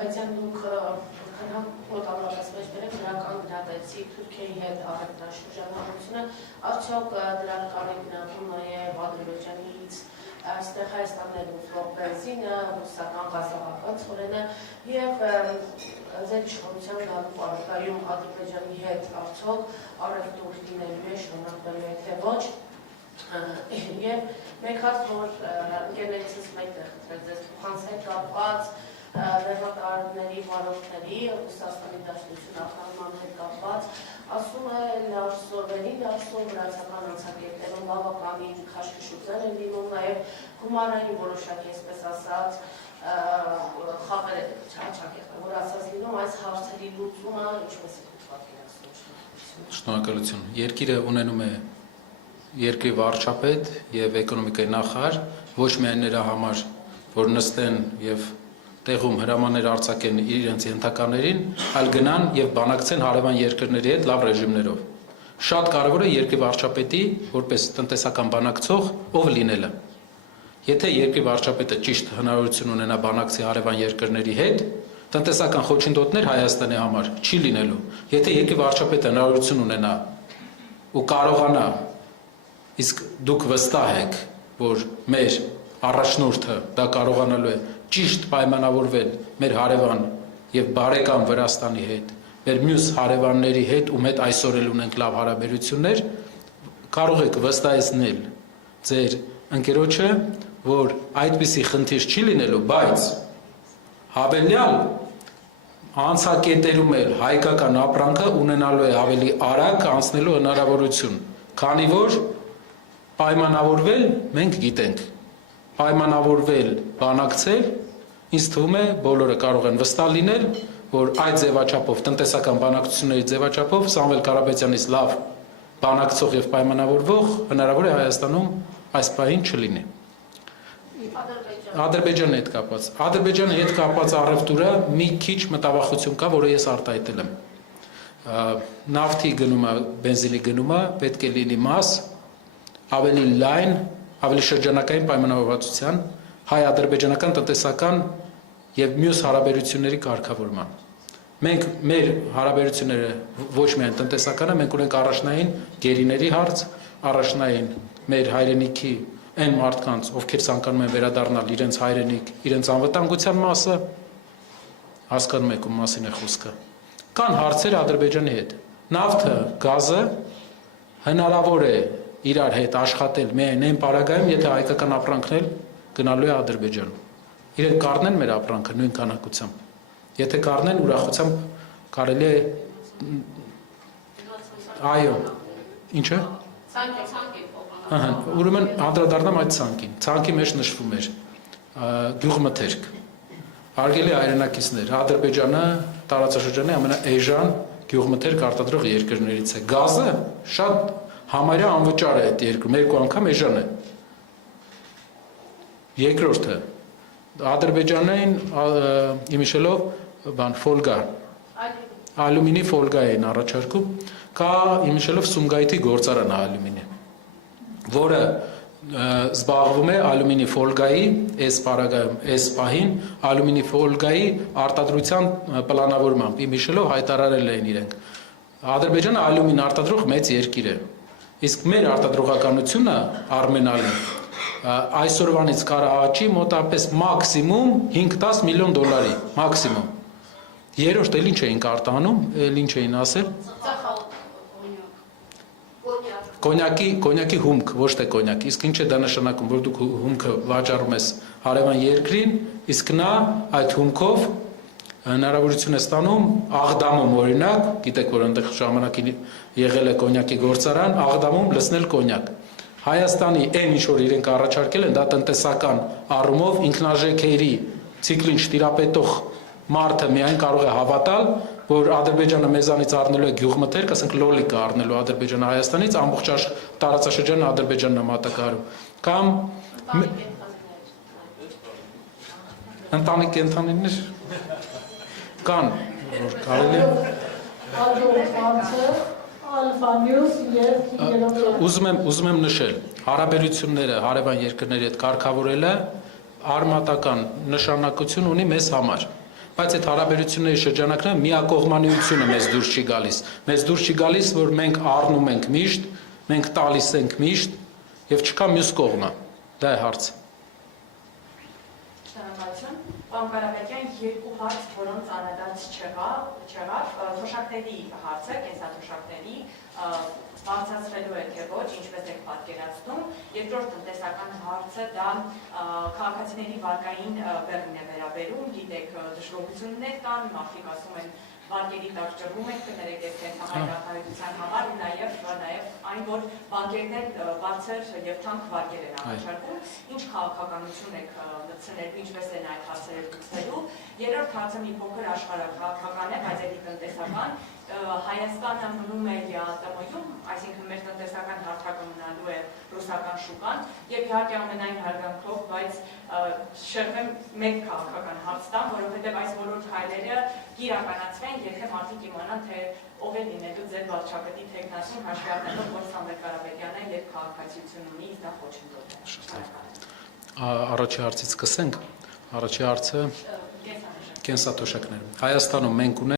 Կարապետյան, դուք մոտավորապես մեջ բերեք դրական գնահատեցիք Թուրքիայի հետ առևտրաշրջանառությունը, արդյոք դրան կարելի գնահատում նաև Ադրբեջանից այստեղ Հայաստաններում ֆլոտ բենզինը, ռուսական գազահատվածորենը և ձեր իշխանության գալու պարագայում Ադրբեջանի հետ արդյոք առևտուր լինելու է, շարունակվելու է թե ոչ, և մեկ հատ որ ընկերներիցս մեկտեղ խնդրել ձեզ փոխանց հետ կապված վերմակարարների վարորդների Ռուսաստանի Դաշնություն ախտանման հետ կապված, ասում է լարսովերի, լարսով վրացական անցակետերում բավականին քաշքշուծեր են լինում, նաև գումարային որոշակի, այսպես ասած, խաղեր որ ասած լինում, այս հարցերի լուծումը ինչպես է պատկերացնում։ Շնորհակալություն։ Երկիրը ունենում է երկրի վարչապետ և էկոնոմիկայի նախարար, ոչ միայն նրա համար, որ նստեն և տեղում հրամաններ արձակեն իրենց ենթականերին, այլ գնան և բանակցեն հարևան երկրների հետ լավ ռեժիմներով։ Շատ կարևոր է երկրի վարչապետի, որպես տնտեսական բանակցող, ով լինելը։ Եթե երկրի վարչապետը ճիշտ հնարավորություն ունենա բանակցի հարևան երկրների հետ, տնտեսական խոչընդոտներ Հայաստանի համար չի լինելու։ Եթե երկրի վարչապետը հնարավորություն ունենա ու կարողանա, իսկ դուք վստահ եք, որ մեր առաջնորդը դա կարողանալու է ճիշտ պայմանավորվել մեր հարևան և բարեկամ Վրաստանի հետ, մեր մյուս հարևանների հետ, ում հետ այսօր էլ ունենք լավ հարաբերություններ, կարող եք վստահեցնել ձեր ընկերոջը, որ այդպիսի խնդիր չի լինելու, բայց հավելյալ անցակետերում էլ հայկական ապրանքը ունենալու է ավելի արագ անցնելու հնարավորություն, քանի որ պայմանավորվել մենք գիտենք, պայմանավորվել բանակցել, ինձ թվում է բոլորը կարող են վստահ լինել, որ այդ ձևաչափով, տնտեսական բանակցությունների ձևաչափով Սամվել Կարապետյանից լավ բանակցող և պայմանավորվող հնարավոր է Հայաստանում այս պահին չլինի։ Ադրբեջանի հետ կապված։ Ադրբեջանի հետ կապված առևտուրը մի քիչ մտավախություն կա, որը ես արտահայտել եմ։ Նավթի գնումը, բենզինի գնումը պետք է լինի մաս ավելի լայն, ավելի շրջանակային պայմանավորվածության հայ-ադրբեջանական տնտեսական և մյուս հարաբերությունների կարգավորման։ Մենք մեր հարաբերությունները ոչ միայն տնտեսական է, մենք ունենք առաջնային գերիների հարց, առաջնային մեր հայրենիքի այն մարդկանց, ովքեր ցանկանում են վերադառնալ իրենց հայրենիք, իրենց անվտանգության մասը, հասկանում եք ում մասին է խոսքը։ Կան հարցեր Ադրբեջանի հետ։ Նավթը, գազը հնարավոր է իրար հետ աշխատել միայն այն պարագայում, եթե հայկական ապրանքն էլ գնալու է Ադրբեջան։ Իրենք կառնեն մեր ապրանքը նույն քանակությամբ։ Եթե կառնեն, ուրախությամբ կարելի է այո, ինչը։ Ուրեմն անդրադառնամ այդ ցանկին։ Ցանկի մեջ նշվում էր գյուղմթերք։ Հարգելի հայրենակիցներ, Ադրբեջանը տարածաշրջանի ամենաէժան գյուղմթերք արտադրող երկրներից է։ Գազը շատ համարյա անվճար է այդ երկրում, երկու անգամ էժան է։ Երկրորդը Ադրբեջանային իմիշելով ֆոլգա, ալյումինի ֆոլգա էին առաջարկում, կա իմիշելով Սումգայիթի գործարան ալյումինի, որը զբաղվում է ալյումինի ֆոլգայի, այս պարագայում, այս պահին, ալյումինի ֆոլգայի արտադրության պլանավորմամբ, իմիշելով հայտարարել էին իրենք։ Ադրբեջանը ալյումին արտադրող մեծ երկիր է, իսկ մեր արտադրողականությունը Արմենալին այսօրվանից կարա աճի մոտապես մաքսիմում 5-10 միլիոն դոլարի, մաքսիմում։ Երրորդ էլ ինչ էինք արտահանում, էլ ինչ էին ասել։ Կոնյակի հումք, ոչ թե կոնյակ, իսկ ինչ է դա նշանակում, որ դուք հումքը վաճառում ես հարևան երկրին, իսկ նա այդ հումքով հնարավորություն է ստանում Աղդամում օրինակ, գիտեք, որ այնտեղ ժամանակին եղել է կոնյակի գործարան, Աղդամում լցնել կոնյակ։ Հայաստանի այն ինչ որ իրենք առաջարկել են, դա տնտեսական առումով ինքնարժեքերի ցիկլին շտիրապետող մարդը միայն կարող է հավատալ, որ Ադրբեջանը մեզանից առնելու է գյուղմթերք, ասենք լոլիկը առնելու Ադրբեջանը Հայաստանից, ամբողջ տարածաշրջանը Ադրբեջանն է մատակարարում։ Կամ ընտանիք կենդանիներ կան, որ կարելի է Ուզում եմ նշել, հարաբերությունները հարևան երկրների հետ կարգավորելը արմատական նշանակություն ունի մեզ համար։ բայց այդ հարաբերությունների շրջանակները միակողմանիությունը մեզ դուրս չի գալիս։ Մեզ դուրս չի գալիս, որ մենք առնում ենք միշտ, մենք տալիս ենք միշտ եւ չկա մյուս կողմը։ Դա է հարցը։ Շնորհակալություն։ Պարոն Կարապետյան, երկու հարց, որոնց անդրադարձ չեղավ, թոշակների հարցը, կենսաթոշակների բարձրացրելու է թե ոչ, ինչպես եք պատկերացնում։ Երկրորդ տնտեսական հարցը դա քաղաքացիների վարկային բեռին է վերաբերում, գիտեք, դժգոհություններ կան, մարդիկ ասում են բանկերի տակ ճռվում եք, կներեք եք հենց համայնքահայության համար ու նաև այն, որ բանկերն էլ բարձր եւ թանկ վարկեր են առաջարկում, ինչ քաղաքականություն եք մտցնելու, ինչպես են այդ հարցերը լուծվելու։ Երրորդ հարցը մի փոքր աշխարհաքաղաքական է, բայց էլի տնտեսական։ Հայաստանը մնում է ԵԱՏՄ-ում, այսինքն մեր տնտեսական հարթակը մնալու է ռուսական շուկան, եւ իհարկե ամենայն հարգանքով, բայց շրջեմ մեկ քաղաքական հարց տամ, որովհետեւ այս բոլոր քայլերը կիրականացվեն, եթե մարդիկ իմանան, թե ով է լինելու ձեր վարչապետի թեկնածուն, հաշվի առնելով, որ Սամվել Կարապետյանը եւ քաղաքացիություն ունի, դա խոչընդոտ է։ Առաջի հարցից սկսենք։ Առաջի հարցը կենսաթոշակներ։ Հայաստանում մենք ունենք